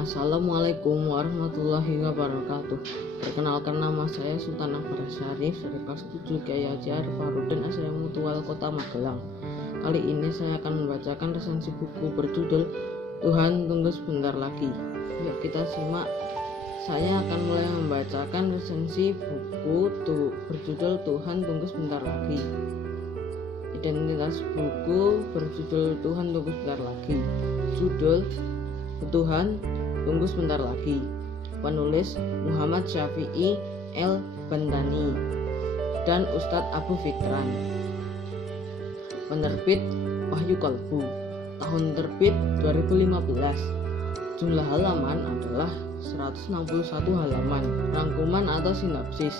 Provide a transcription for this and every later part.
Assalamualaikum warahmatullahi wabarakatuh. Perkenalkan, nama saya Sultan Akbar Syarif dari kelas 7 Kiai Haji Arif Harudin SMA Mutual Kota Magelang. Kali ini saya akan membacakan resensi buku berjudul Tuhan Tunggu Sebentar Lagi. Yuk kita simak. Saya akan mulai membacakan resensi buku berjudul Tuhan Tunggu Sebentar Lagi. Identitas buku berjudul Tuhan Tunggu Sebentar Lagi. Judul Tuhan Tunggu Sebentar Lagi. Penulis Muhammad Syafi'i El-Bantani dan Ustadz Abu Fikran. Penerbit Wahyu Kolbu. Tahun terbit 2015. Jumlah halaman adalah 161 halaman. Rangkuman atau sinopsis.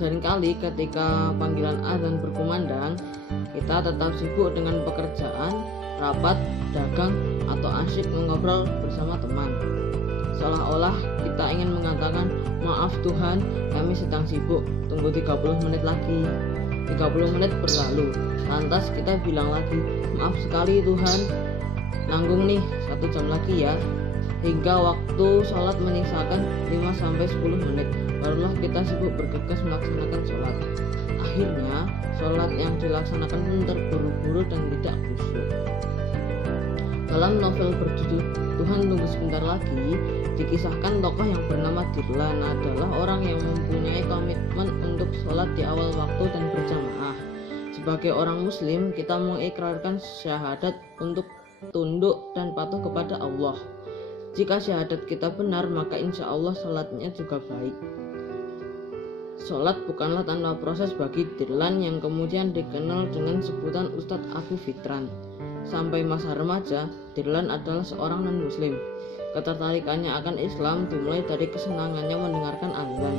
Seringkali ketika panggilan azan berkumandang, kita tetap sibuk dengan pekerjaan, rapat, dagang, atau asyik mengobrol bersama teman. Seolah-olah kita ingin mengatakan, maaf Tuhan, kami sedang sibuk, tunggu 30 menit lagi. 30 menit berlalu, lantas kita bilang lagi, maaf sekali Tuhan, nanggung nih 1 jam lagi ya. Hingga waktu sholat menyisakan 5-10 menit, barulah kita sibuk bergegas melaksanakan sholat. Akhirnya, sholat yang dilaksanakan pun terburu-buru dan tidak khusyuk. Dalam novel berjudul Tuhan Tunggu Sebentar Lagi, dikisahkan tokoh yang bernama Dirlan adalah orang yang mempunyai komitmen untuk sholat di awal waktu dan berjamaah. Sebagai orang muslim, kita mengikrarkan syahadat untuk tunduk dan patuh kepada Allah. Jika syahadat kita benar, maka insya Allah sholatnya juga baik. Sholat bukanlah tanpa proses bagi Dirlan yang kemudian dikenal dengan sebutan Ustadz Abu Fikran. Sampai masa remaja, Dirlan adalah seorang non-muslim. Ketertarikannya akan Islam dimulai dari kesenangannya mendengarkan azan.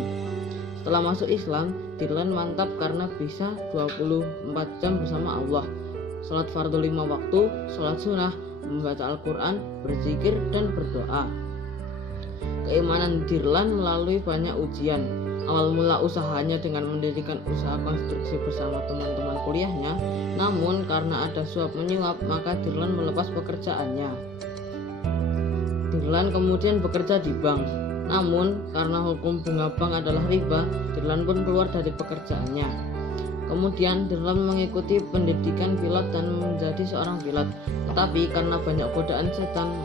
Setelah masuk Islam, Dirlan mantap karena bisa 24 jam bersama Allah. Sholat fardu 5 waktu, sholat sunnah, membaca Al-Quran, berzikir, dan berdoa. Keimanan Dirlan melalui banyak ujian. Awal mula usahanya dengan mendirikan usaha konstruksi bersama teman-teman kuliahnya, namun karena ada suap menyuap, maka Dirlan melepas pekerjaannya. Dirlan kemudian bekerja di bank, namun karena hukum bunga bank adalah riba, Dirlan pun keluar dari pekerjaannya. Kemudian Dirlan mengikuti pendidikan pilot dan menjadi seorang pilot, tetapi karena banyak godaan setan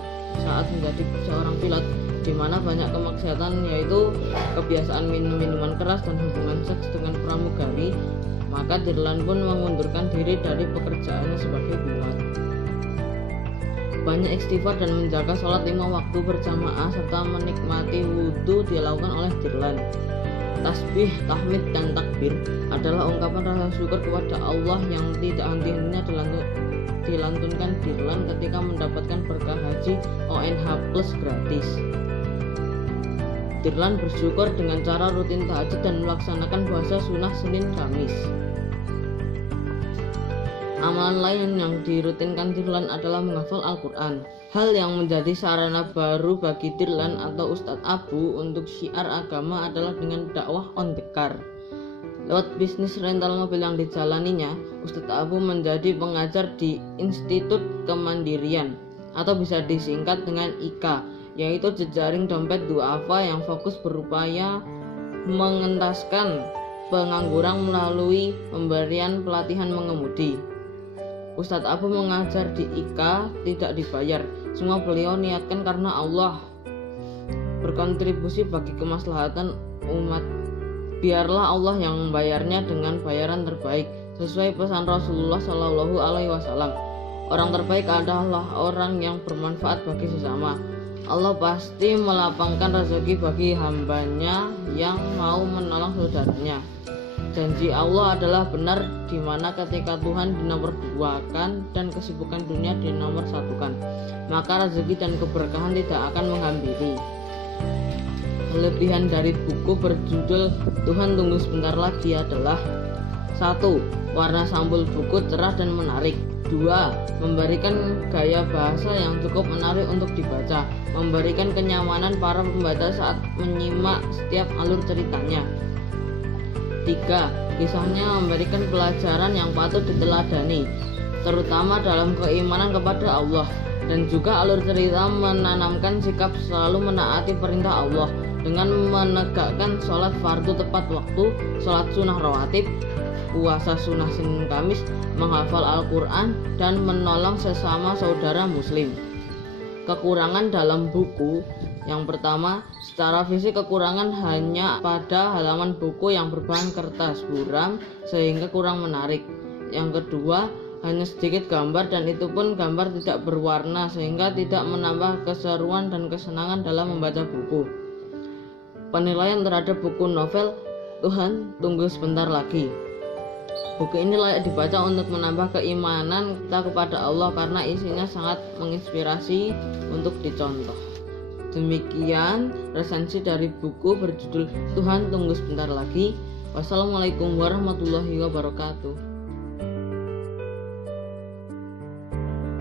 saat menjadi seorang pilot, di mana banyak kemaksiatan yaitu kebiasaan minum minuman keras dan hubungan seks dengan pramugari, maka Dirlan pun mengundurkan diri dari pekerjaannya sebagai pilot. Banyak istighfar dan menjaga sholat 5 waktu berjamaah serta menikmati wudhu dilakukan oleh Dirlan. Tasbih, tahmid, dan takbir adalah ungkapan rasa syukur kepada Allah yang tidak henti-hentinya dilantunkan Dirlan ketika mendapatkan berkah haji ONH Plus gratis. Dirlan bersyukur dengan cara rutin tahajud dan melaksanakan puasa sunnah Senin Kamis. Amalan lain yang dirutinkan Dirlan adalah menghafal Al-Quran. Hal yang menjadi sarana baru bagi Dirlan atau Ustadz Abu untuk syiar agama adalah dengan dakwah on the car. Lewat bisnis rental mobil yang dijalaninya, Ustadz Abu menjadi pengajar di Institut Kemandirian atau bisa disingkat dengan IKA, yaitu jejaring dompet duafa yang fokus berupaya mengentaskan pengangguran melalui pemberian pelatihan mengemudi. Ustadz Abu mengajar di IKA tidak dibayar, semua beliau niatkan karena Allah, berkontribusi bagi kemaslahatan umat. Biarlah Allah yang membayarnya dengan bayaran terbaik sesuai pesan Rasulullah Shallallahu Alaihi Wasallam. Orang terbaik adalah orang yang bermanfaat bagi sesama. Allah pasti melapangkan rezeki bagi hambanya yang mau menolong saudaranya. Janji Allah adalah benar, di mana ketika Tuhan dinomorduakan dan kesibukan dunia dinomorsatukan, maka rezeki dan keberkahan tidak akan menghampiri. Kelebihan dari buku berjudul Tuhan Tunggu Sebentar Lagi adalah 1. Warna sampul buku cerah dan menarik. 2. Memberikan gaya bahasa yang cukup menarik untuk dibaca, memberikan kenyamanan para pembaca saat menyimak setiap alur ceritanya. 3. Kisahnya memberikan pelajaran yang patut diteladani, terutama dalam keimanan kepada Allah. Dan juga alur cerita menanamkan sikap selalu menaati perintah Allah dengan menegakkan sholat fardu tepat waktu, sholat sunnah rawatib, puasa sunnah Senin Kamis, menghafal Al-Quran, dan menolong sesama saudara muslim. Kekurangan dalam buku: yang pertama, secara fisik kekurangan hanya pada halaman buku yang berbahan kertas buram sehingga kurang menarik. Yang kedua, hanya sedikit gambar dan itu pun gambar tidak berwarna sehingga tidak menambah keseruan dan kesenangan dalam membaca buku. Penilaian terhadap buku novel Tuhan Tunggu Sebentar Lagi. Buku ini layak dibaca untuk menambah keimanan kita kepada Allah karena isinya sangat menginspirasi untuk dicontoh. Demikian resensi dari buku berjudul Tuhan Tunggu Sebentar Lagi. Wassalamualaikum warahmatullahi wabarakatuh.